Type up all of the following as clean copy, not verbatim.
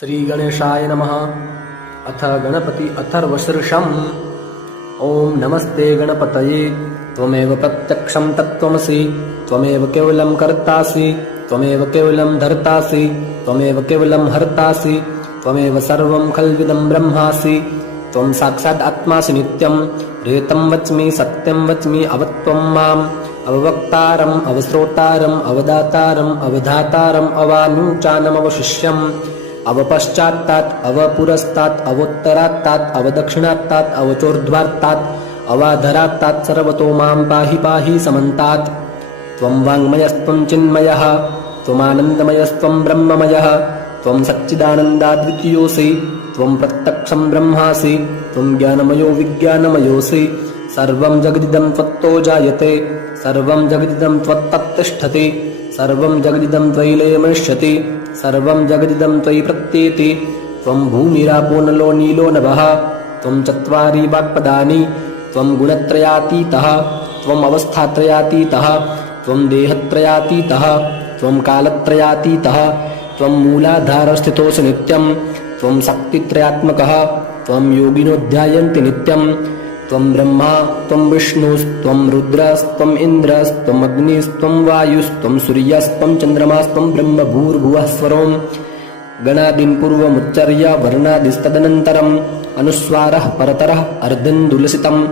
श्रीगणेशाय नमः। अथ गणपति अथर्वशीर्षम्। ओं नमस्ते गणपतये। त्वमेव प्रत्यक्षं तत्त्वमसि, त्वमेव केवलं कर्तासि, त्वमेव केवलं धर्तासि, त्वमेव केवलं हर्तासि, त्वमेव सर्वं खल्विदं ब्रह्मासि। त्वं साक्षात् आत्मासि नित्यं। ऋतं वच्मि सत्यं वच्मि अवत्वं माम् अववक्तारम् अवश्रोतारम् अवदातारम् अवधातारम् अवानुचानमवशिष्यम् अवपश्चात्तात् अवपुरस्तात् अवोत्तरात्तात् अवदक्षिणात्तात् अवचोर्ध्वात्तात् अवाधरात्तात् सर्वतो मां पाहि पाहि समन्तात्। त्वं वाङ्मयस्त्वं चिन्मयः, त्वमानन्दमयस्त्वं ब्रह्ममयः, त्वं सच्चिदानन्दाद्वितीयोऽसि, त्वं प्रत्यक्षं ब्रह्मासि, त्वं ज्ञानमयो विज्ञानमयोऽसि। सर्वं जगदिदं त्वत्तो जायते, सर्वं जगदिदं त्वत्तत्तिष्ठति, सर्वं जगदिदं त्वयि लयमृष्यति, सर्वं जगदिदं त्वयि प्रत्येति। त्वं भूमिरापो नलो नीलो नभः, त्वं चत्वारि वाक्पदानि, त्वं गुणत्रयातीतः, त्वम् अवस्थात्रयातीतः, त्वं देहत्रयातीतः, त्वं कालत्रयातीतः, त्वं मूलाधारस्थितोऽसि नित्यं, त्वं शक्तित्रयात्मकः, त्वं योगिनो ध्यायन्ति नित्यं। त्वं ब्रह्मा त्वं विष्णुस्त्वं रुद्रस्त्वम् इन्द्रस्त्वम् अग्निस्त्वं वायुस्त्वं सूर्यस्त्वं चन्द्रमास्त्वं ब्रह्म भूर्भुवः स्वरोम्। गणादीन् पूर्वमुच्चर्य वर्णादिस्तदनन्तरम् अनुस्वारः परतरः अर्धन्दुलसितं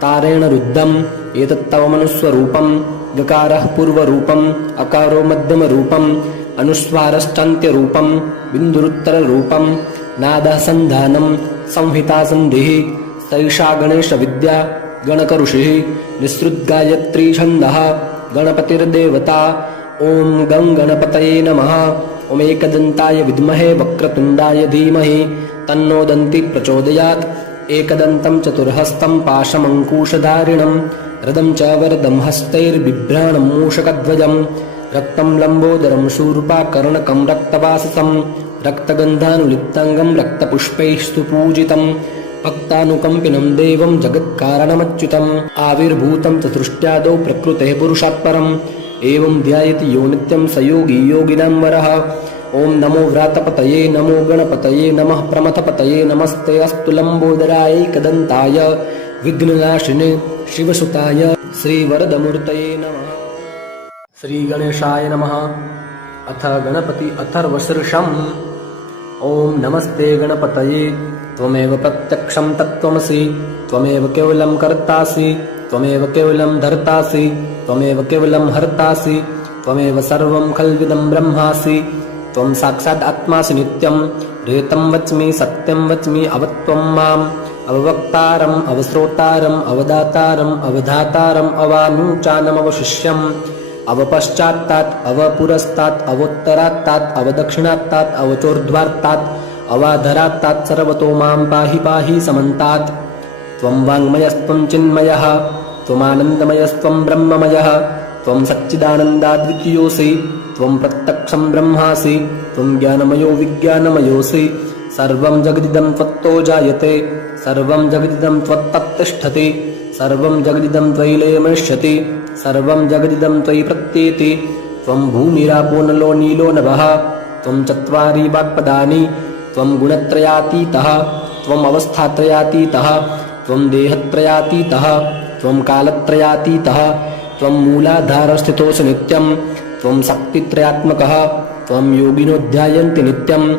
तारेण रुद्धम्। एतत्तव मनुस्वरूपम्। गकारः पूर्वरूपम्, अकारो मध्यमरूपम्, अनुस्वारश्चान्त्यरूपम्, बिन्दुरुत्तररूपम्, नादः सन्धानम्, संहिता सन्धिः। सैषा गणेशविद्या गणकऋषिः निःसृद्गायत्री छन्दः गणपतिर्देवता। ॐ गं गणपतये नमः। ॐ विद्महे वक्रतुण्डाय धीमहि तन्नो दन्ति प्रचोदयात्। एकदन्तं चतुर्हस्तं पाशमङ्कुशधारिणं रदं च वरदं हस्तैर्बिभ्राणं मूषकध्वजं रक्तं लम्बोदरं शूर्पाकर्णकं रक्तवाससं रक्तगन्धानुलिप्ताङ्गं रक्तपुष्पैः सुपूजितं भक्तानुकम्पिनं देवं जगत्कारणमच्युतम् आविर्भूतं चतुष्टयादौ प्रकृतेः पुरुषात् परम् एवं ध्यायति यो नित्यं स योगी योगिनां वरः। ॐ नमो व्रातपतये नमो गणपतये नमः प्रमथपतये नमस्ते अस्तु लम्बोदरायैकदन्ताय विघ्ननाशिने शिवसुताय श्रीवरदमूर्तये नमः। श्रीगणेशाय नमः। अथ गणपति अथर्वशीर्षम्। ॐ नमस्ते गणपतये। त्वमेव प्रत्यक्षं तत्त्वमसि, त्वमेव केवलं कर्तासि, त्वमेव केवलं धर्तासि, त्वमेव केवलं हर्तासि, त्वमेव सर्वं खल्विदं ब्रह्मासि। त्वं साक्षात् आत्मासि नित्यं। ऋतं वच्मि सत्यं वच्मि अवत्वं माम् अववक्तारम् अवश्रोतारम् अवदातारम् अवधातारम् अवानुचानमवशिष्यम् अवपश्चात्तात् अवपुरस्तात् अवोत्तरात्तात् अवदक्षिणात्तात् अवचोर्ध्वात्तात् अवाधरात्तात् सर्वतो मां पाहि पाहि समन्तात्। त्वं वाङ्मयस्त्वं चिन्मयः, त्वमानन्दमयस्त्वं ब्रह्ममयः, त्वं सच्चिदानन्दाद्वितीयोऽसि, त्वं प्रत्यक्षं ब्रह्मासि, त्वं ज्ञानमयो विज्ञानमयोऽसि। सर्वं जगदिदं त्वत्तो जायते, सर्वं जगदिदं त्वत्तत्तिष्ठति, सर्वं जगदिदं त्वयि लयमृष्यति, सर्वं जगदिदं त्वयि प्रत्येति। त्वं भूमिरापो नलो नीलो नभः, त्वं चत्वारि वाक्पदानि, त्वं गुणत्रयातीतः, त्वम् अवस्थात्रयातीतः, त्वं देहत्रयातीतः, त्वं कालत्रयातीतः, त्वं मूलाधारस्थितोऽसि नित्यं, त्वं शक्तित्रयात्मकः, त्वं योगिनो ध्यायन्ति नित्यं।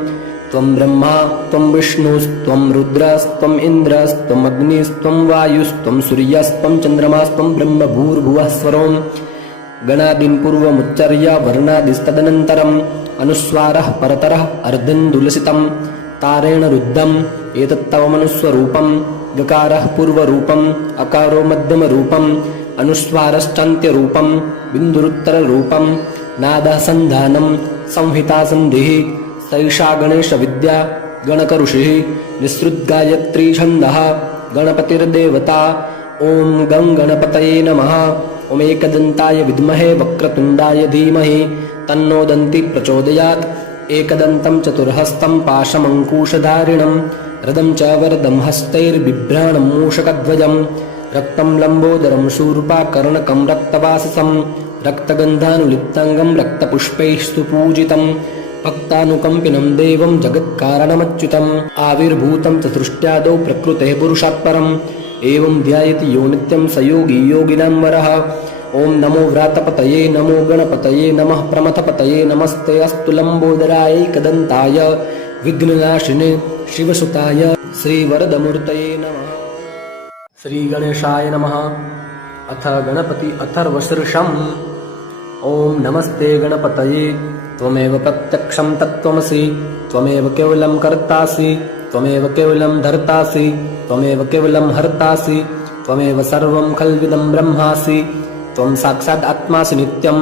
त्वं ब्रह्मा त्वं विष्णुस्त्वं रुद्रस्त्वम् इन्द्रस्त्वम् अग्निस्त्वं वायुस्त्वं सूर्यस्त्वं चन्द्रमास्त्वं ब्रह्म भूर्भुवः स्वरोम्। गणादीन् पूर्वमुच्चर्य वर्णादिस्तदनन्तरम् अनुस्वारः परतरः अर्धन्दुलसितं तारेण रुद्धम्। एतत्तव मनुस्वरूपम्। गकारः पूर्वरूपम्, अकारो मध्यमरूपम्, अनुस्वारश्चान्त्यरूपम्, बिन्दुरुत्तररूपम्, नादः सन्धानम्, संहिता सन्धिः। सैषा गणेशविद्या गणकऋषिः निःसृद्गायत्री छन्दः गणपतिर्देवता। ॐ गं गणपतये नमः। ॐ विद्महे वक्रतुण्डाय धीमहि तन्नो दन्ति प्रचोदयात्। एकदन्तं चतुर्हस्तं पाशमङ्कुशधारिणं रदं च वरदं हस्तैर्बिभ्राणं मूषकध्वजं रक्तं लम्बोदरं शूर्पाकर्णकं रक्तवाससं रक्तगन्धानुलिप्ताङ्गं रक्तपुष्पैः सुपूजितं भक्तानुकम्पिनं देवं जगत्कारणमच्युतम् आविर्भूतं च सृष्ट्यादौ प्रकृतेः पुरुषात् परम् एवं ध्यायति यो नित्यं स योगी योगिनां वरः। ॐ नमो व्रातपतये नमो गणपतये नमः प्रमथपतये नमस्ते अस्तु लम्बोदरायैकदन्ताय विघ्ननाशिने शिवसुताय श्रीवरदमूर्तये नमः। श्रीगणेशाय नमः। अथ गणपति अथर्वशीर्षम्। ॐ नमस्ते गणपतये त्वमेव प्रत्यक्षं तत्त्वमसि त्वमेव केवलं कर्तासि त्वमेव केवलं धर्तासि त्वमेव केवलं हर्तासि त्वमेव सर्वं खल्विदं ब्रह्मासि त्वं साक्षात् आत्मासि नित्यं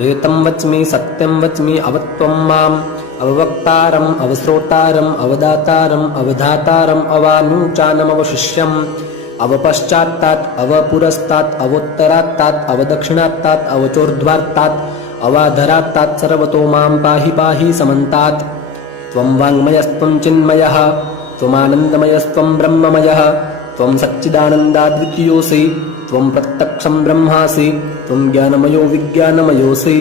रेतं वच्मि सत्यं वच्मि अवत्वं माम् अववक्तारम् अवश्रोतारम् अवदातारम् अवधातारम् अवानुचानमवशिष्यम् अवपश्चात्तात् अवपुरस्तात् अवोत्तरात्तात् अवदक्षिणात्तात् अवचोर्ध्वात्तात् अवाधरात्तात् सर्वतो मां पाहि पाहि समन्तात्। त्वं वाङ्मयस्त्वं चिन्मयः त्वमानन्दमयस्त्वं ब्रह्ममयः त्वं सच्चिदानन्दाद्वितीयोऽसि त्वं प्रत्यक्षं ब्रह्मासि त्वं ज्ञानमयो विज्ञानमयोऽसि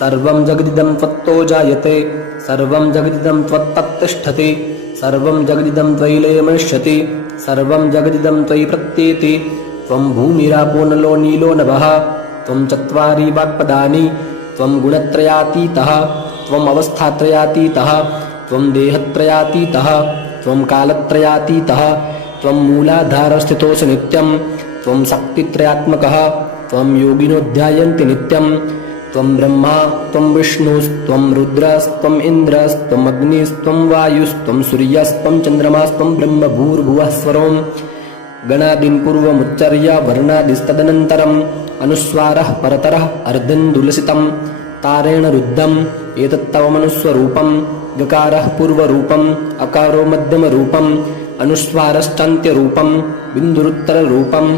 सर्वं जगदिदं त्वत्तो जायते सर्वं जगदिदं त्वत्तत्तिष्ठति सर्वं जगदिदं त्वयि लयमनिष्यति सर्वं जगदिदं त्वयि प्रत्येति। त्वं भूमिरापो नलो नीलो नभः त्वं चत्वारि वाक्पदानि त्वं गुणत्रयातीतः त्वम् अवस्थात्रयातीतः त्वं देहत्रयातीतः त्वं कालत्रयातीतः त्वं मूलाधारस्थितोऽसि नित्यं त्वं शक्तित्रयात्मकः त्वं योगिनो ध्यायन्ति नित्यं त्वं ब्रह्मा त्वं विष्णुस्त्वं रुद्रस्त्वम् इन्द्रस्त्वम् अग्निस्त्वं वायुस्त्वं सूर्यस्त्वं चन्द्रमास्त्वं ब्रह्म भूर्भुवः स्वरोम् गणादीन् पूर्वमुच्चर्य वर्णादिस्तदनन्तरम् अनुस्वारः परतरः अर्धेन्दुलसितं तारेण रुद्धम् एतत्तव मनुस्वरूपम् गकारः पूर्वरूपम् अकारो मध्यमरूपम् अनुस्वारश्चान्त्यरूपम् बिन्दुरुत्तररूपम्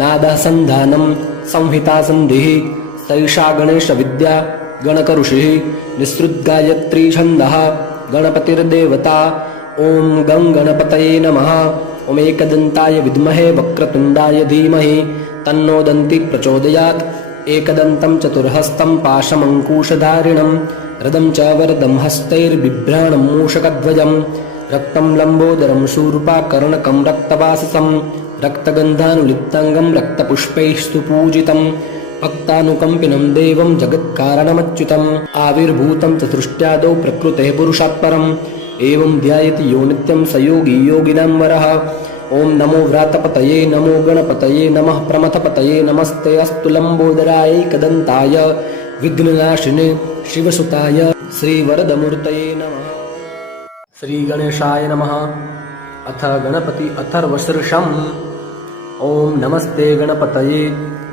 नादः सन्धानम् संहिता सन्धिः सैषा गणेशविद्या गणकऋषिः निःसृद्गायत्री छन्दः गणपतिर्देवता। ॐ गं गणपतये नमः। ॐ विद्महे वक्रतुण्डाय धीमहि तन्नो दन्ती प्रचोदयात्। एकदन्तं चतुर्हस्तं पाशमङ्कुशधारिणं रदं च वरदं हस्तैर्बिभ्राणं मूषकध्वजं रक्तं लम्बोदरं शूर्पाकर्णकं रक्तवाससं रक्तगन्धानुलिप्ताङ्गं रक्तपुष्पैः सुपूजितं भक्तानुकम्पिनं देवं जगत्कारणमच्युतम् आविर्भूतं च सृष्ट्यादौ प्रकृतेः पुरुषात् परम् एवं ध्यायति यो नित्यं स योगी योगिनां वरः। ॐ नमो व्रातपतये नमो गणपतये नमः प्रमथपतये नमस्ते अस्तु लम्बोदरायैकदन्ताय विघ्ननाशिने शिवसुताय श्रीवरदमूर्तये नमः। श्रीगणेशाय नमः। अथ गणपति अथर्वशीर्षम्। ॐ नमस्ते गणपतये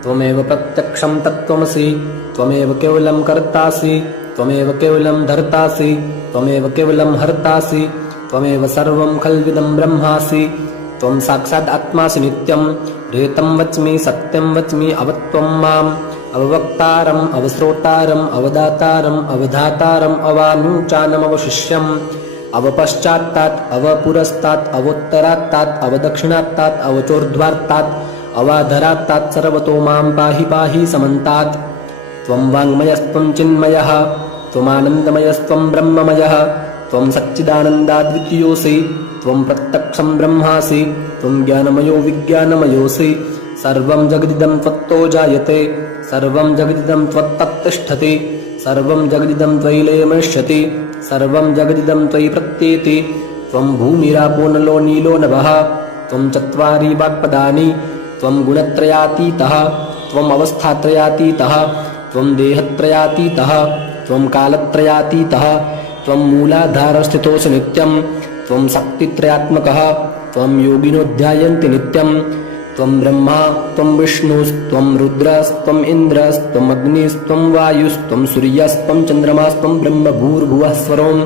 त्वमेव प्रत्यक्षं तत्त्वमसि त्वमेव केवलं कर्तासि त्वमेव केवलं धर्तासि त्वमेव केवलं हर्तासि त्वमेव सर्वं खल्विदं ब्रह्मासि त्वं साक्षात् आत्मासि नित्यं रेतं वच्मि सत्यं वच्मि अवत्वं माम् अववक्तारम् अवश्रोतारम् अवदातारम् अवधातारम् अवानुचानमवशिष्यम् अवपश्चात्तात् अवपुरस्तात् अवोत्तरात्तात् अवदक्षिणात्तात् अवचोर्ध्वात्तात् अवाधरात्तात् सर्वतो मां पाहि पाहि समन्तात्। त्वं वाङ्मयस्त्वं चिन्मयः त्वमानन्दमयस्त्वं ब्रह्ममयः त्वं सच्चिदानन्दाद्वितीयोऽसि त्वं प्रत्यक्षं ब्रह्मासि त्वं ज्ञानमयो विज्ञानमयोऽसि सर्वं जगदिदं त्वत्तो जायते सर्वं जगदिदं त्वत्तत्तिष्ठति सर्वं जगदिदं त्वयि लयमनिष्यति सर्वं जगदिदं त्वयि प्रत्येति। त्वं भूमिरापो नलो नीलो नभः त्वं चत्वारि वाक्पदानि त्वं गुणत्रयातीतः त्वम् अवस्थात्रयातीतः त्वं देहत्रयातीतः त्वं कालत्रयातीतः त्वं मूलाधारस्थितोऽसि नित्यं त्वं शक्तित्रयात्मकः त्वं योगिनो ध्यायन्ति नित्यं त्वं ब्रह्मा त्वं विष्णुस्त्वं रुद्रस्त्वम् इन्द्रस्त्वम् अग्निस्त्वं वायुस्त्वं सूर्यस्त्वं चन्द्रमास्त्वं ब्रह्म भूर्भुवः स्वरोम्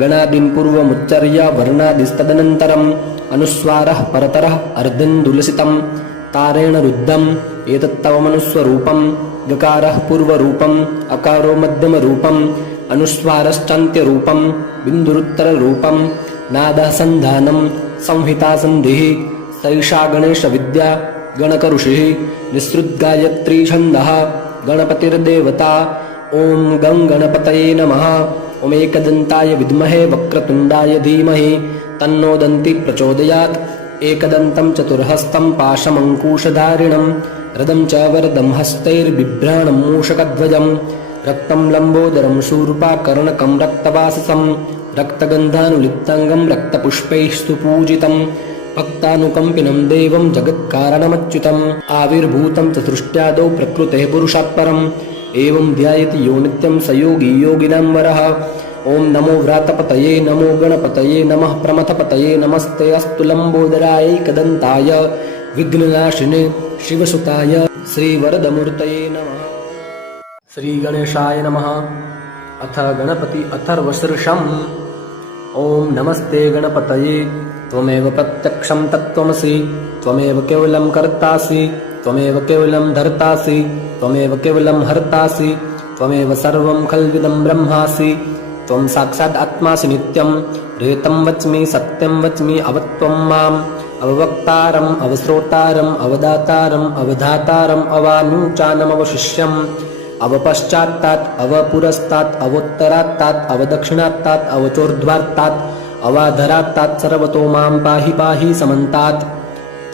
गणादीन् पूर्वमुच्चर्य वर्णादिस्तदनन्तरम् अनुस्वारः परतरः अर्धेन्दुलसितं तारेण रुद्धम् एतत्तव मनुस्वरूपम् गकारः पूर्वरूपम् अकारो मध्यमरूपम् अनुस्वारश्चान्त्यरूपम् बिन्दुरुत्तररूपम् नादः सन्धानम् संहिता सन्धिः सैषा गणेशविद्या गणकऋषिः निःसृद्गायत्री छन्दः गणपतिर्देवता। ॐ गं गणपतये नमः। ओमेकदन्ताय विद्महे वक्रतुण्डाय धीमहि तन्नो दन्ति प्रचोदयात् एकदन्तं चतुर्हस्तं पाशमङ्कुशधारिणं रदं च वरदं हस्तैर्बिभ्राणं मूषकध्वजं रक्तं लम्बोदरं शूर्पाकर्णकं रक्तवाससं रक्तगन्धानुलिप्ताङ्गं रक्तपुष्पैः सुपूजितं भक्तानुकम्पिनं देवं जगत्कारणमच्युतम् आविर्भूतं चतुष्टयादौ प्रकृतेः पुरुषात् परम् एवं ध्यायति यो नित्यं स योगी योगिनां वरः। ॐ नमो व्रातपतये नमो गणपतये नमः प्रमथपतये नमस्ते अस्तु लम्बोदरायैकदन्ताय विघ्ननाशिने शिवसुताय श्रीवरदमूर्तये नमः। श्रीगणेशाय नमः। अथ गणपति अथर्वशीर्षम्। ॐ नमस्ते गणपतये त्वमेव प्रत्यक्षं तत्त्वमसि त्वमेव केवलं कर्तासि त्वमेव केवलं धर्तासि त्वमेव केवलं हर्तासि त्वमेव सर्वं खल्विदं ब्रह्मासि त्वं साक्षात् आत्मासि नित्यं रेतं वच्मि सत्यं वच्मि अवत्वं माम् अववक्तारम् अवश्रोतारम् अवदातारम् अवधातारम् अवानुचानमवशिष्यम् अवपश्चात्तात् अवपुरस्तात् अवोत्तरात्तात् अवदक्षिणात्तात् अवचोर्ध्वात्तात् अवाधरात्तात् सर्वतो मां पाहि पाहि समन्तात्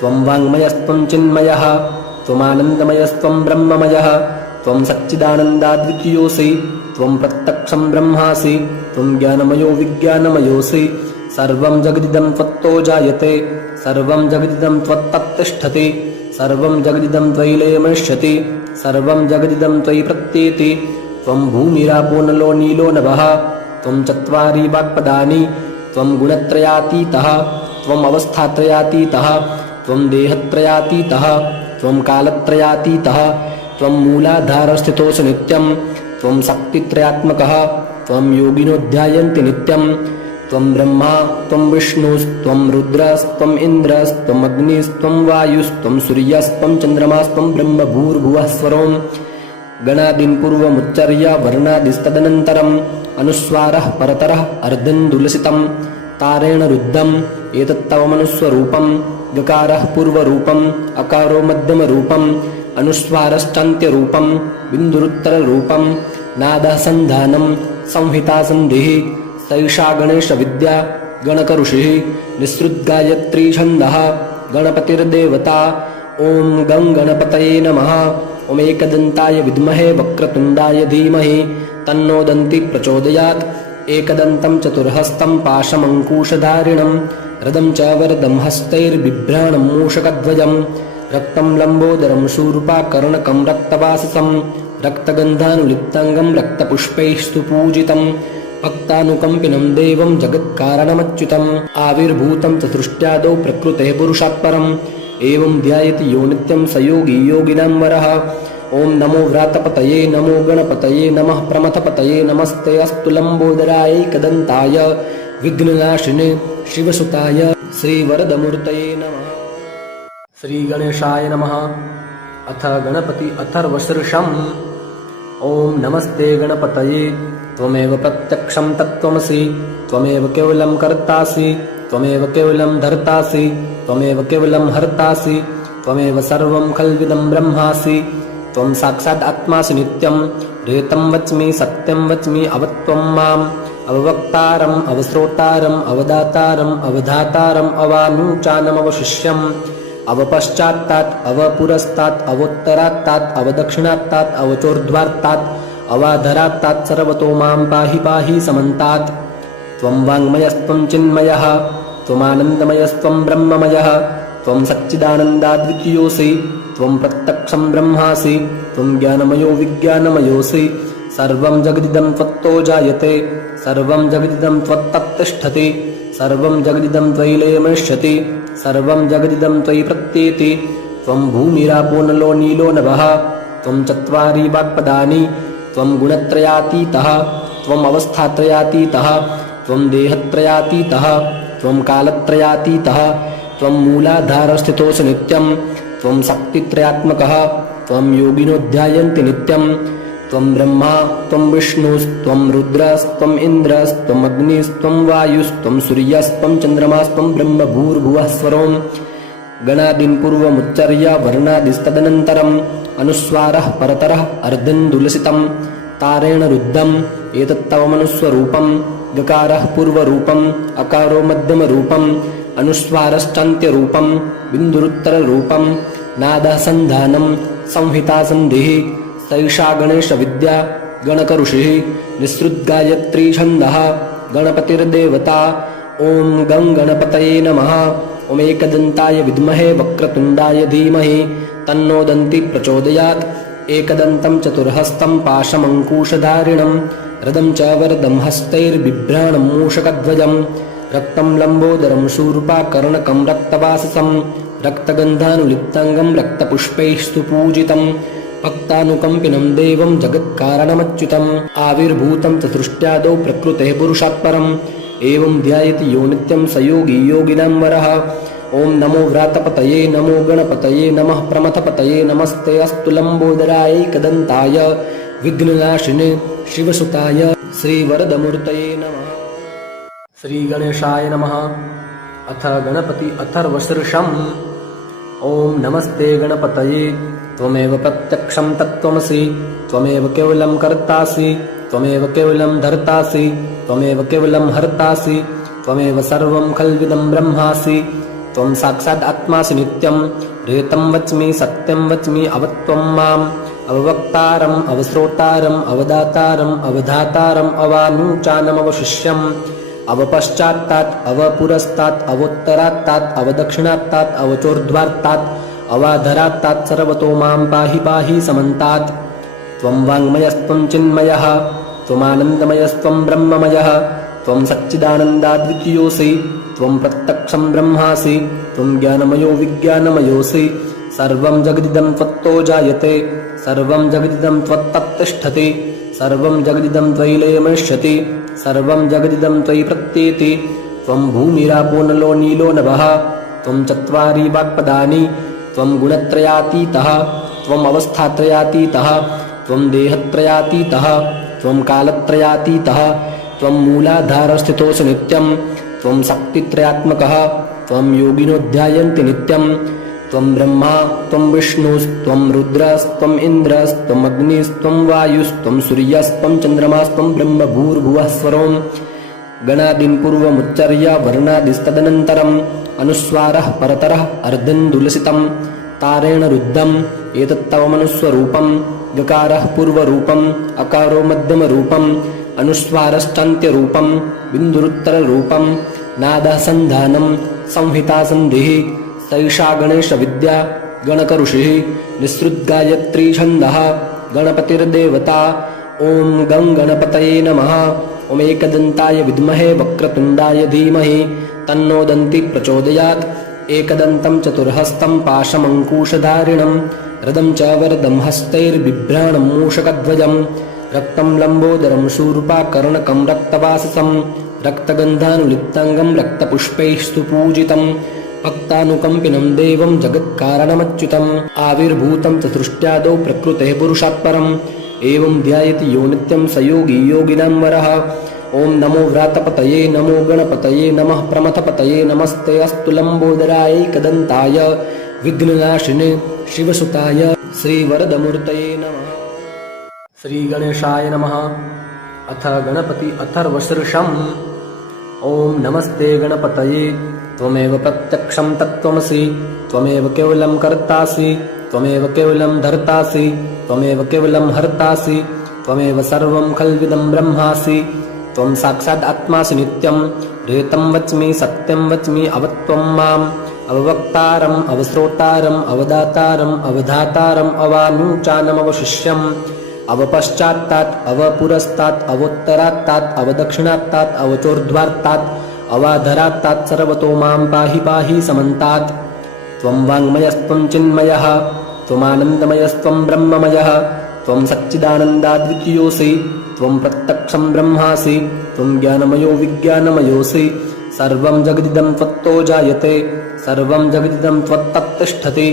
त्वं वाङ्मयस्त्वं चिन्मयः त्वमानन्दमयस्त्वं ब्रह्ममयः त्वं सच्चिदानन्दाद्वितीयोऽसि त्वं प्रत्यक्षं ब्रह्मासि त्वं ज्ञानमयो विज्ञानमयोऽसि सर्वं जगदिदं त्वत्तो जायते सर्वं जगदिदं त्वत्तत्तिष्ठति सर्वं जगदिदं त्वयि लयमष्यति सर्वं जगदिदं त्वयि प्रत्येति त्वं भूमिरापो नलो नीलो नभः त्वं चत्वारि वाक्पदानि त्वं गुणत्रयातीतः त्वम् अवस्थात्रयातीतः त्वं देहत्रयातीतः त्वं कालत्रयातीतः त्वं मूलाधारस्थितोऽसि नित्यं त्वं शक्तित्रयात्मकः त्वं योगिनो ध्यायन्ति नित्यं त्वं ब्रह्मा त्वं विष्णुस्त्वं रुद्रस्त्वम् इन्द्रस्त्वम् अग्निस्त्वं वायुस्त्वं सूर्यस्त्वं चन्द्रमास्त्वं ब्रह्म भूर्भुवः स्वरों गणादीन् पूर्वमुच्चर्य वर्णादिस्तदनन्तरम् अनुस्वारः परतरः अर्धन्दुलसितं तारेण रुद्धम् एतत्तव मनुस्वरूपं गकारः पूर्वरूपम् अकारो मध्यमरूपम् अनुस्वारश्चान्त्यरूपं बिन्दुरुत्तररूपं नादः सन्धानं संहिता सन्धिः सैषा गणेशविद्या गणकऋषिः निःसृद्गायत्री छन्दः गणपतिर्देवता ॐ गं गणपतये नमः। ओमेकदन्ताय विद्महे वक्रतुण्डाय धीमहि तन्नो दन्ति प्रचोदयात् एकदन्तं चतुर्हस्तं पाशमङ्कुशधारिणं रदं च वरदं हस्तैर्बिभ्राणं मूषकध्वजं रक्तं लम्बोदरं शूर्पाकर्णकं रक्तवाससं रक्तगन्धानुलिप्ताङ्गं रक्तपुष्पैः सुपूजितं भक्तानुकम्पिनं देवं जगत्कारणमच्युतम् आविर्भूतं चतुष्टयादौ प्रकृतेः पुरुषात् परम् एवं ध्यायति यो नित्यं स योगी योगिनां वरः। ॐ नमो व्रातपतये नमो गणपतये नमः प्रमथपतये नमस्ते अस्तु लम्बोदरायैकदन्ताय विघ्ननाशिने शिवसुताय श्रीवरदमूर्तये नमः। श्रीगणेशाय नमः। अथ गणपति अथर्वशीर्षम्। ॐ नमस्ते गणपतये त्वमेव प्रत्यक्षं तत्त्वमसि त्वमेव केवलं कर्तासि त्वमेव केवलं धर्तासि त्वमेव केवलं हर्तासि त्वमेव सर्वं खल्विदं ब्रह्मासि त्वं साक्षात् आत्मासि नित्यं रेतं वच्मि सत्यं वच्मि अवत्वं माम् अववक्तारम् अवश्रोतारम् अवदातारम् अवधातारम् अवानुचानमवशिष्यम् अवपश्चात्तात् अवपुरस्तात् अवोत्तरात्तात् अवदक्षिणात्तात् अवचोर्ध्वात्तात् अवाधरात्तात् सर्वतो मां पाहि पाहि समन्तात् त्वं वाङ्मयस्त्वं चिन्मयः त्वमानन्दमयस्त्वं ब्रह्ममयः त्वं सच्चिदानन्दाद्वितीयोऽसि त्वं प्रत्यक्षं ब्रह्मासि त्वं ज्ञानमयो विज्ञानमयोऽसि सर्वं जगदिदं त्वत्तो जायते सर्वं जगदिदं त्वत्तत्तिष्ठति सर्वं जगदिदं त्वयि लयमष्यति सर्वं जगदिदं त्वयि प्रत्येति त्वं भूमिरापो नलो नीलो नभः त्वं चत्वारि वाक्पदानि त्वं गुणत्रयातीतः त्वम् अवस्थात्रयातीतः त्वं देहत्रयातीतः त्वं कालत्रयातीतः त्वं मूलाधारस्थितोऽसि नित्यं त्वं शक्तित्रयात्मकः त्वं योगिनो ध्यायन्ति नित्यं त्वं ब्रह्मा त्वं विष्णुस्त्वं रुद्रस्त्वम् इन्द्रस्त्वम् अग्निस्त्वं वायुस्त्वं सूर्यस्त्वं चन्द्रमास्त्वं ब्रह्म भूर्भुवः स्वरों गणादीन् पूर्वमुच्चर्य वर्णादिस्तदनन्तरम् अनुस्वारः परतरः अर्धन्दुलसितं तारेण रुद्धम् एतत्तव मनुस्वरूपम् गकारः पूर्वरूपम् अकारो मध्यमरूपम् अनुस्वारश्चान्त्यरूपम् बिन्दुरुत्तररूपम् नादः सन्धानम् संहिता सन्धिः सैषा गणेशविद्या गणकऋषिः निःसृद्गायत्री छन्दः गणपतिर्देवता ॐ गं गणपतये नमः। ॐ एकदन्ताय विद्महे वक्रतुण्डाय धीमहि तन्नो दन्ति प्रचोदयात्। एकदन्तं चतुर्हस्तं पाशमङ्कुशधारिणं रदं च वरदं हस्तैर्बिभ्राणं मूषकध्वजं रक्तं लम्बोदरं शूर्पाकर्णकं रक्तवाससं रक्तगन्धानुलिप्ताङ्गं रक्तपुष्पैः सुपूजितं भक्तानुकम्पिनं देवं जगत्कारणमच्युतम् आविर्भूतं चतुष्टयादौ प्रकृतेः पुरुषात् परम् एवं ध्यायति यो नित्यं स योगी योगिनां वरः। ॐ नमो व्रातपतये नमो गणपतये नमः प्रमथपतये नमस्ते अस्तु लम्बोदराय एकदन्ताय विघ्ननाशिने शिवसुताय श्रीवरदमूर्तये नमः। श्रीगणेशाय नमः। अथ गणपति अथर्वशीर्षम्। ॐ नमस्ते गणपतये त्वमेव प्रत्यक्षं तत्त्वमसि त्वमेव केवलं कर्तासि त्वमेव केवलं धर्तासि त्वमेव केवलं हर्तासि त्वमेव सर्वं खल्विदं ब्रह्मासि त्वं साक्षात् आत्मासि नित्यं रेतं वच्मि सत्यं वच्मि अवत्वं माम् अववक्तारम् अवश्रोतारम् अवदातारम् अवधातारम् अवानुचानमवशिष्यम् अवपश्चात्तात् अवपुरस्तात् अवोत्तरात्तात् अवदक्षिणात्तात् अवचोर्ध्वात्तात् अवाधरात्तात् सर्वतो मां पाहि पाहि समन्तात्। त्वं वाङ्मयस्त्वं चिन्मयः त्वमानन्दमयस्त्वं ब्रह्ममयः त्वं सच्चिदानन्दाद्वितीयोऽसि त्वं प्रत्यक्षं ब्रह्मासि त्वं ज्ञानमयो विज्ञानमयोऽसि सर्वं जगदिदं त्वत्तो जायते सर्वं जगदिदं त्वत्तत्तिष्ठति सर्वं जगदिदं त्वयि लयमिष्यति सर्वं जगदिदं त्वयि प्रत्येति। त्वं भूमिरापो नलो नीलो नभः त्वं चत्वारि वाक्पदानि त्वं गुणत्रयातीतः त्वम् अवस्थात्रयातीतः त्वं देहत्रयातीतः त्वं कालत्रयातीतः त्वं मूलाधारस्थितोऽसि नित्यं त्वं शक्तित्रयात्मकः त्वं योगिनो ध्यायन्ति नित्यं त्वं ब्रह्मा त्वं विष्णुस्त्वं रुद्रस्त्वम् इन्द्रस्त्वम् अग्निस्त्वं वायुस्त्वं सूर्यस्त्वं चन्द्रमास्त्वं ब्रह्म भूर्भुवः स्वरों गणादीन् पूर्वमुच्चर्य वर्णादिस्तदनन्तरम् अनुस्वारः परतरः अर्धेन्दुलसितं तारेण रुद्धम् एतत्तव मनुस्वरूपम् गकारः पूर्वरूपम् अकारो मध्यमरूपम् अनुस्वारश्चान्त्यरूपम् बिन्दुरुत्तररूपम् नादः सन्धानम् संहिता सन्धिः सैषा गणेशविद्या गणकऋषिः निःसृद्गायत्री छन्दः गणपतिर्देवता ॐ गं गणपतये नमः। ॐ एकदन्ताय विद्महे वक्रतुण्डाय धीमहि तन्नो दन्ति प्रचोदयात्। एकदन्तं चतुर्हस्तं पाशमङ्कुशधारिणं रदं च वरदं हस्तैर्बिभ्राणं मूषकध्वजं रक्तं लम्बोदरं शूर्पाकर्णकं रक्तवाससं रक्तगन्धानुलिप्ताङ्गं रक्तपुष्पैः सुपूजितं भक्तानुकम्पिनं देवं जगत्कारणमच्युतम् आविर्भूतं चतुष्टयादौ प्रकृतेः पुरुषात् परम् एवं ध्यायति यो नित्यं स योगी योगिनां वरः। ॐ नमो व्रातपतये नमो गणपतये नमः प्रमथपतये नमस्ते अस्तु लम्बोदराय एकदन्ताय विघ्ननाशिने शिवसुताय श्रीवरदमूर्तये नमः। श्रीगणेशाय नमः। अथ गणपति अथर्वशीर्षम्। ॐ नमस्ते गणपतये त्वमेव प्रत्यक्षं तत्त्वमसि त्वमेव केवलं कर्तासि त्वमेव केवलं धर्तासि त्वमेव केवलं हर्तासि त्वमेव सर्वं खल्विदं ब्रह्मासि त्वं साक्षात् आत्मासि नित्यं रेतं वच्मि सत्यं वच्मि अवत्वं माम् अववक्तारम् अवश्रोतारम् अवदातारम् अवधातारम् अवानुचानमवशिष्यम् अवपश्चात्तात् अवपुरस्तात् अवोत्तरात्तात् अवदक्षिणात्तात् अवचोर्ध्वात्तात् अवाधरात्तात् सर्वतो मां पाहि पाहि समन्तात्। त्वं वाङ्मयस्त्वं चिन्मयः त्वमानन्दमयस्त्वं ब्रह्ममयः त्वं सच्चिदानन्दाद्वितीयोऽसि त्वं प्रत्यक्षं ब्रह्मासि त्वं ज्ञानमयो विज्ञानमयोऽसि सर्वं जगदिदं त्वत्तो जायते सर्वं जगदिदं त्वत्तत्तिष्ठति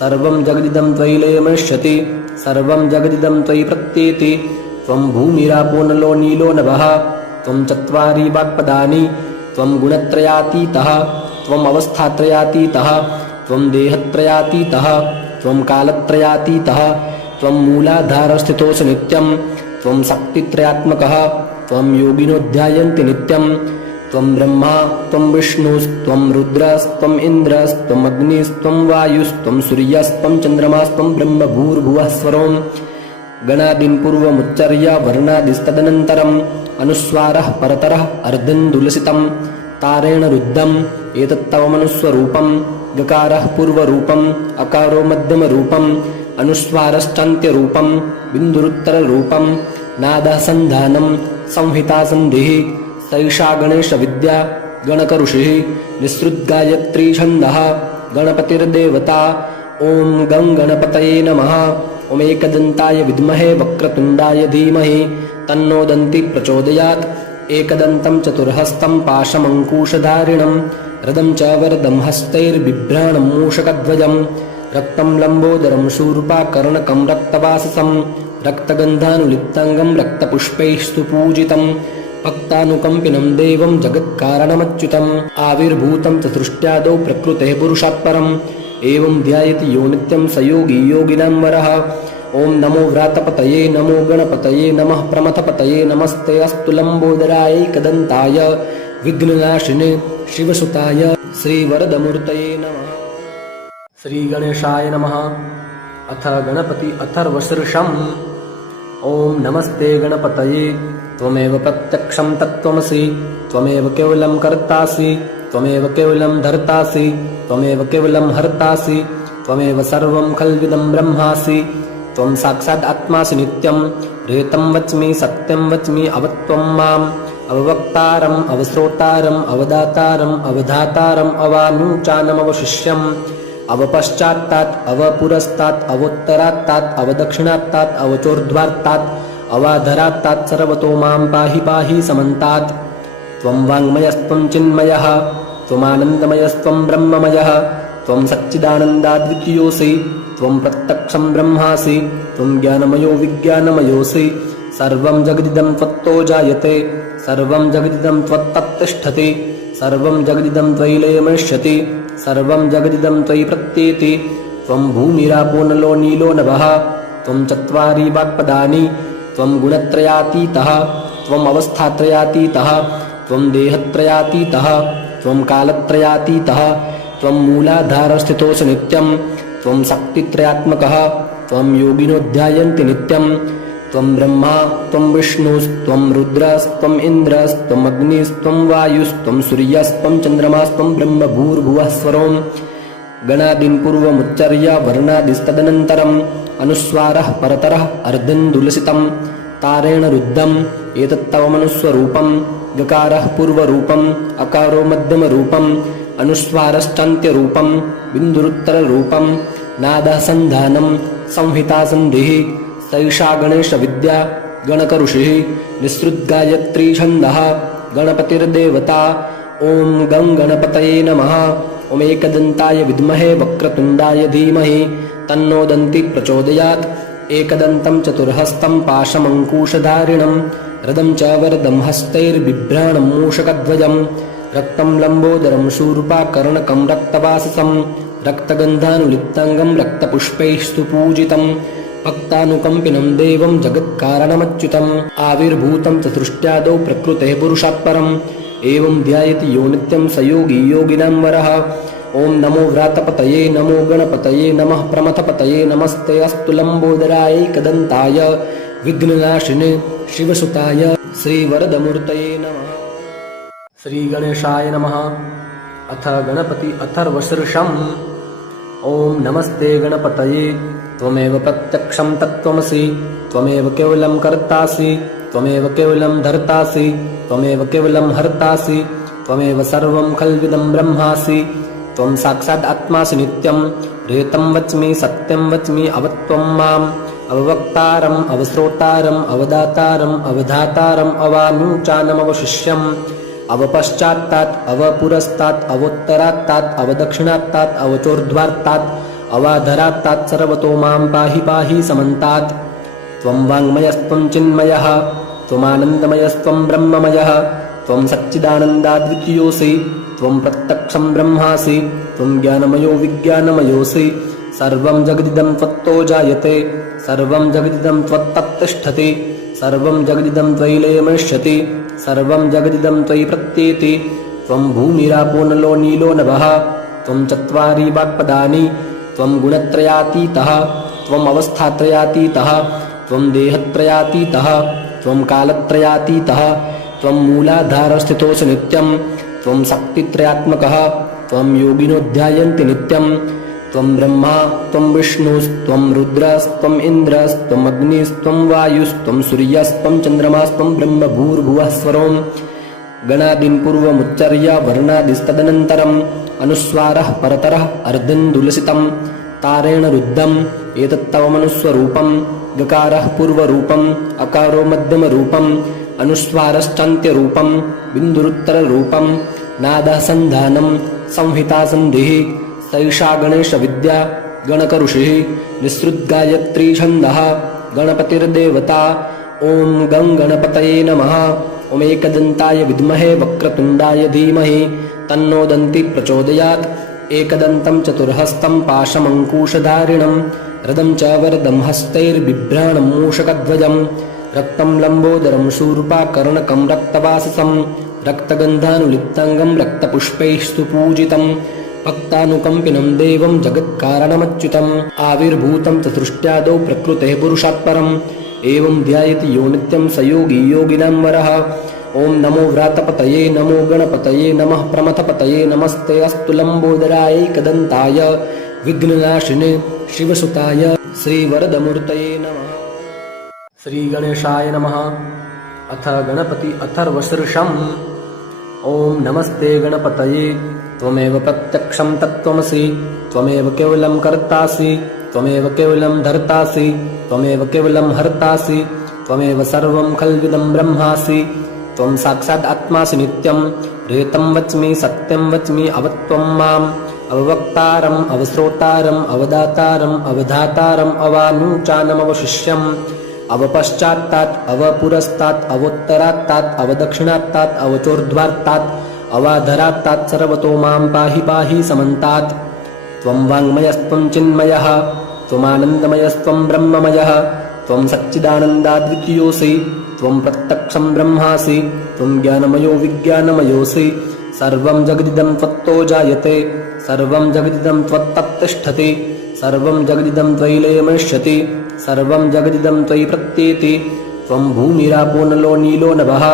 सर्वं जगदिदं त्वयि लयमिष्यति सर्वं जगदिदं त्वयि प्रत्येति। त्वं भूमिरापो नलो नीलो नभः त्वं चत्वारि वाक्पदानि त्वं गुणत्रयातीतः त्वम् अवस्थात्रयातीतः त्वं देहत्रयातीतः त्वं कालत्रयातीतः त्वं मूलाधारस्थितोऽसि नित्यं त्वं शक्तित्रयात्मकः त्वं योगिनो ध्यायन्ति नित्यं त्वं ब्रह्मा त्वं विष्णुस्त्वं रुद्रस्त्वं इन्द्रस्त्वं अग्निस्त्वं वायुस्त्वं सूर्यस्त्वं चन्द्रमास्त्वं ब्रह्म भूर्भुवः स्वरों गणादीन् पूर्वमुच्चर्य वर्णादिस्तदनन्तरम् अनुस्वारः परतरः अर्धन्दुलसितं तारेण रुद्धम् एतत्तव मनुस्वरूपं गकारः पूर्वरूपम् अकारो मध्यमरूपम् अनुस्वारश्चान्त्यरूपं बिन्दुरुत्तररूपं नादः सन्धानं संहिता सन्धिः सैषा गणेशविद्या गणकऋषिः निःसृद्गायत्री छन्दः गणपतिर्देवता ॐ गं गणपतये नमः ॐ एकदन्ताय विद्महे वक्रतुण्डाय धीमहि तन्नो दन्ति प्रचोदयात् एकदन्तं चतुर्हस्तं पाशमङ्कुशधारिणं रदं च वरदं हस्तैर्बिभ्राणं मूषकध्वजं रक्तं लम्बोदरं शूर्पाकर्णकं रक्तवाससं रक्तगन्धानुलिप्ताङ्गं रक्तपुष्पैः सुपूजितं भक्तानुकम्पिनं देवं जगत्कारणमच्युतम् आविर्भूतं चतुष्टयादौ प्रकृतेः पुरुषात् परम् एवं ध्यायति यो नित्यं स योगी योगिनां वरः ॐ नमो व्रातपतये नमो गणपतये नमः प्रमथपतये नमस्ते अस्तु लम्बोदरायैकदन्ताय विघ्ननाशिने शिवसुताय श्रीवरदमूर्तये नमः। श्रीगणेशाय नमः। अथ गणपति अथर्वशीर्षम्। ॐ नमस्ते गणपतये त्वमेव प्रत्यक्षं तत्त्वमसि त्वमेव केवलं कर्तासि त्वमेव केवलं धर्तासि त्वमेव केवलं हर्तासि त्वमेव सर्वं खल्विदं ब्रह्मासि त्वं साक्षात् आत्मासि नित्यं रेतं वच्मि सत्यं वच्मि अवत्वं माम् अववक्तारम् अवश्रोतारम् अवदातारम् अवधातारम् अवानुचानमवशिष्यम् अवपश्चात्तात् अवपुरस्तात् अवोत्तरात्तात् अवदक्षिणात्तात् अवचोर्ध्वात्तात् अवाधरात्तात् सर्वतो मां पाहि पाहि समन्तात् त्वं वाङ्मयस्त्वं चिन्मयः त्वमानन्दमयस्त्वं ब्रह्ममयः त्वं सच्चिदानन्दाद्वितीयोऽसि त्वं प्रत्यक्षं ब्रह्मासि त्वं ज्ञानमयो विज्ञानमयोऽसि सर्वं जगदिदं त्वत्तो जायते सर्वं जगदिदं त्वत्तत्तिष्ठति सर्वं जगदिदं त्वयि लयमनिष्यति सर्वं जगदिदं त्वयि प्रत्येति त्वं भूमिरापो नलो नीलो नभः त्वं चत्वारि वाक्पदानि त्वं गुणत्रयातीतः त्वम् अवस्थात्रयातीतः त्वं देहत्रयातीतः त्वं कालत्रयातीतः त्वं मूलाधारस्थितोऽसि नित्यं त्वं शक्तित्रयात्मकः त्वं योगिनो ध्यायन्ति नित्यं त्वं ब्रह्मा त्वं विष्णुस्त्वं रुद्रस्त्वं इन्द्रस्त्वं अग्निस्त्वं वायुस्त्वं सूर्यस्त्वं चन्द्रमास्त्वं ब्रह्म भूर्भुवः स्वरों गणादीन् पूर्वमुच्चर्य वर्णादिस्तदनन्तरम् अनुस्वारः परतरः अर्धन्दुलसितं तारेण रुद्धम् एतत्तव मनुस्वरूपं गकारः पूर्वरूपम् अकारो मध्यमरूपम् अनुस्वारश्चान्त्यरूपं बिन्दुरुत्तररूपं नादः सन्धानं संहिता सन्धिः सैषा गणेशविद्या गणकऋषिः निःसृद्गायत्री छन्दः गणपतिर्देवता ॐ गं गणपतये नमः ॐ एकदन्ताय विद्महे वक्रतुण्डाय धीमहि तन्नो दन्ति प्रचोदयात् एकदन्तं चतुर्हस्तं पाशमङ्कुशधारिणं रदं च वरदं हस्तैर्बिभ्राणं मूषकध्वजं रक्तं लम्बोदरं शूर्पाकर्णकं रक्तवाससं रक्तगन्धानुलिप्ताङ्गं रक्तपुष्पैः सुपूजितं भक्तानुकम्पिनं देवं जगत्कारणमच्युतम् आविर्भूतं चतुष्टयादौ प्रकृतेः पुरुषात् परम् एवं ध्यायति यो नित्यं स योगी योगिनां वरः ॐ नमो व्रातपतये नमो गणपतये नमः प्रमथपतये नमस्ते अस्तु लम्बोदरायैकदन्ताय विघ्ननाशिने शिवसुताय श्रीवरदमूर्तये नमः। श्रीगणेशाय नमः। अथ गणपति अथर्वशीर्षम्। ॐ नमस्ते गणपतये त्वमेव प्रत्यक्षं तत्त्वमसि त्वमेव केवलं कर्तासि त्वमेव केवलं धर्तासि त्वमेव केवलं हर्तासि त्वमेव सर्वं खल्विदं ब्रह्मासि त्वं साक्षात् आत्मासि नित्यं रेतं वच्मि सत्यं वच्मि अवत्वं माम् अववक्तारम् अवश्रोतारम् अवदातारम् अवधातारम् अवानुचानमवशिष्यम् अवपश्चात्तात् अवपुरस्तात् अवोत्तरात्तात् अवदक्षिणात्तात् अवचोर्ध्वात्तात् अवाधरात्तात् सर्वतो मां पाहि पाहि समन्तात् त्वं वाङ्मयस्त्वं चिन्मयः त्वमानन्दमयस्त्वं ब्रह्ममयः त्वं सच्चिदानन्दाद्वितीयोऽसि त्वं प्रत्यक्षं ब्रह्मासि त्वं ज्ञानमयो विज्ञानमयोऽसि सर्वं जगदिदं त्वत्तो जायते सर्वं जगदिदं त्वत्तत्तिष्ठति सर्वं जगदिदं त्वयि लयमनश्यति सर्वं जगदिदं त्वयि प्रत्येति त्वं भूमिरापो नलो नीलो नभः त्वं चत्वारि वाक्पदानि त्वं गुणत्रयातीतः त्वम् अवस्थात्रयातीतः त्वं देहत्रयातीतः त्वं कालत्रयातीतः त्वं मूलाधारस्थितोऽसि नित्यं त्वं शक्तित्रयात्मकः त्वं योगिनो ध्यायन्ति नित्यं त्वं ब्रह्मा त्वं विष्णुस्त्वं रुद्रस्त्वम् इन्द्रस्त्वम् अग्निस्त्वं वायुस्त्वं सूर्यस्त्वं चन्द्रमास्त्वं ब्रह्म भूर्भुवः स्वरों गणादीन् पूर्वमुच्चर्य वर्णादिस्तदनन्तरम् अनुस्वारः परतरः अर्धेन्दुलसितं तारेण रुद्धम् एतत्तव मनुस्वरूपं गकारः पूर्वरूपम् अकारो मध्यमरूपम् अनुस्वारश्चान्त्यरूपं बिन्दुरुत्तररूपं नादः सन्धानं संहिता सन्धिः सैषा गणेशविद्या गणकऋषिः निःसृद्गायत्री छन्दः गणपतिर्देवता ॐ गं गणपतये नमः ॐ एकदन्ताय विद्महे वक्रतुण्डाय धीमहि तन्नो दन्ती प्रचोदयात् एकदन्तं चतुर्हस्तं पाशमङ्कुशधारिणं रदं च वरदं हस्तैर्बिभ्राणं मूषकध्वजं रक्तं लम्बोदरं शूर्पाकर्णकं रक्तवाससं रक्तगन्धानुलिप्ताङ्गं रक्तपुष्पैः सुपूजितं भक्तानुकम्पिनं देवं जगत्कारणमच्युतम् आविर्भूतं चतुष्टयादौ प्रकृतेः पुरुषात् परम् एवं ध्यायति यो नित्यं स योगी योगिनां वरः ॐ नमो व्रातपतये नमो गणपतये नमः प्रमथपतये नमस्ते अस्तु लम्बोदराय एकदन्ताय विघ्ननाशिने शिवसुताय श्रीवरदमूर्तये नमः। श्रीगणेशाय नमः। अथ गणपति अथर्वशीर्षम्। ॐ नमस्ते गणपतये त्वमेव प्रत्यक्षं तत्त्वमसि त्वमेव केवलं कर्तासि त्वमेव केवलं धर्तासि त्वमेव केवलं हर्तासि त्वमेव सर्वं खल्विदं ब्रह्मासि त्वं साक्षात् आत्मासि नित्यं रेतं वच्मि सत्यं वच्मि अवत्वं माम् अववक्तारम् अवश्रोतारम् अवदातारम् अवधातारम् अवानुचानमवशिष्यम् अवपश्चात्तात् अवपुरस्तात् अवोत्तरात्तात् अवदक्षिणात्तात् अवचोर्ध्वात्तात् अवाधरात्तात् सर्वतो मां पाहि पाहि समन्तात् त्वं वाङ्मयस्त्वं चिन्मयः त्वमानन्दमयस्त्वं ब्रह्ममयः त्वं सच्चिदानन्दाद्वितीयोऽसि त्वं प्रत्यक्षं ब्रह्मासि त्वं ज्ञानमयो विज्ञानमयोऽसि सर्वं जगदिदं त्वत्तो जायते सर्वं जगदिदं त्वत्तत्तिष्ठति सर्वं जगदिदं त्वयि लयमनश्यति सर्वं जगदिदं त्वयि प्रत्येति त्वं भूमिरापो नलो नीलो नभः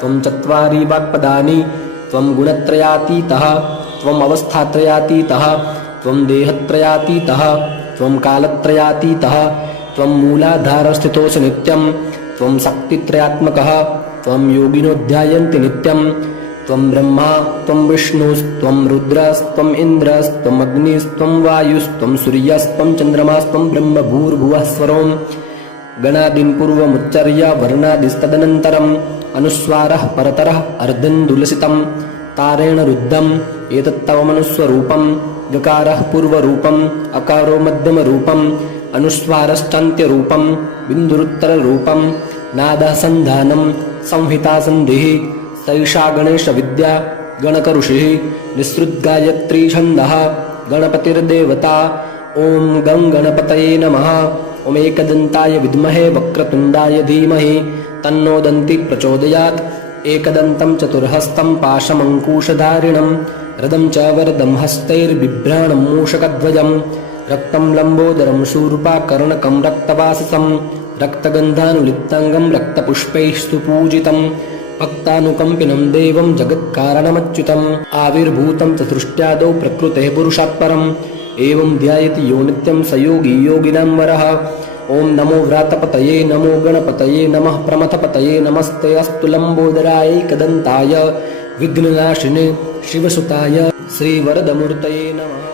त्वं चत्वारि वाक्पदानि त्वं गुणत्रयातीतः त्वम् अवस्थात्रयातीतः त्वं देहत्रयातीतः त्वं कालत्रयातीतः त्वं मूलाधारस्थितोऽसि नित्यं त्वं शक्तित्रयात्मकः त्वं योगिनो ध्यायन्ति नित्यं त्वं ब्रह्मा त्वं विष्णुस्त्वं रुद्रस्त्वम् इन्द्रस्त्वम् अग्निस्त्वं वायुस्त्वं सूर्यस्त्वं चन्द्रमास्त्वं ब्रह्म भूर्भुवः स्वरों गणादीन् पूर्वमुच्चर्य वर्णादिस्तदनन्तरम् अनुस्वारः परतरः अर्धेन्दुलसितं तारेण रुद्धम् एतत्तव मनुस्वरूपं गकारः पूर्वरूपम् अकारो मध्यमरूपम् अनुस्वारश्चान्त्यरूपं बिन्दुरुत्तररूपं नादः सन्धानं संहिता सन्धिः सैषा गणेशविद्या गणकऋषिः निःसृद्गायत्री छन्दः गणपतिर्देवता ॐ गं गणपतये नमः ॐ एकदन्ताय विद्महे वक्रतुण्डाय धीमहि तन्नो दन्ती प्रचोदयात् एकदन्तं चतुर्हस्तं पाशमङ्कुशधारिणं रदं च वरदं हस्तैर्बिभ्राणं मूषकध्वजं रक्तं लम्बोदरं शूर्पाकर्णकं रक्तवाससं रक्तगन्धानुलिप्ताङ्गं रक्तपुष्पैः सुपूजितं भक्तानुकम्पिनं देवं जगत्कारणमच्युतम् आविर्भूतं चतुष्टयादौ प्रकृतेः पुरुषात् परम् एवं ध्यायति यो नित्यं स योगी योगिनां वरः ॐ नमो व्रातपतये नमो गणपतये नमः प्रमथपतये नमस्ते अस्तु लम्बोदराय एकदन्ताय विघ्ननाशिने शिवसुताय श्रीवरदमूर्तये नमः।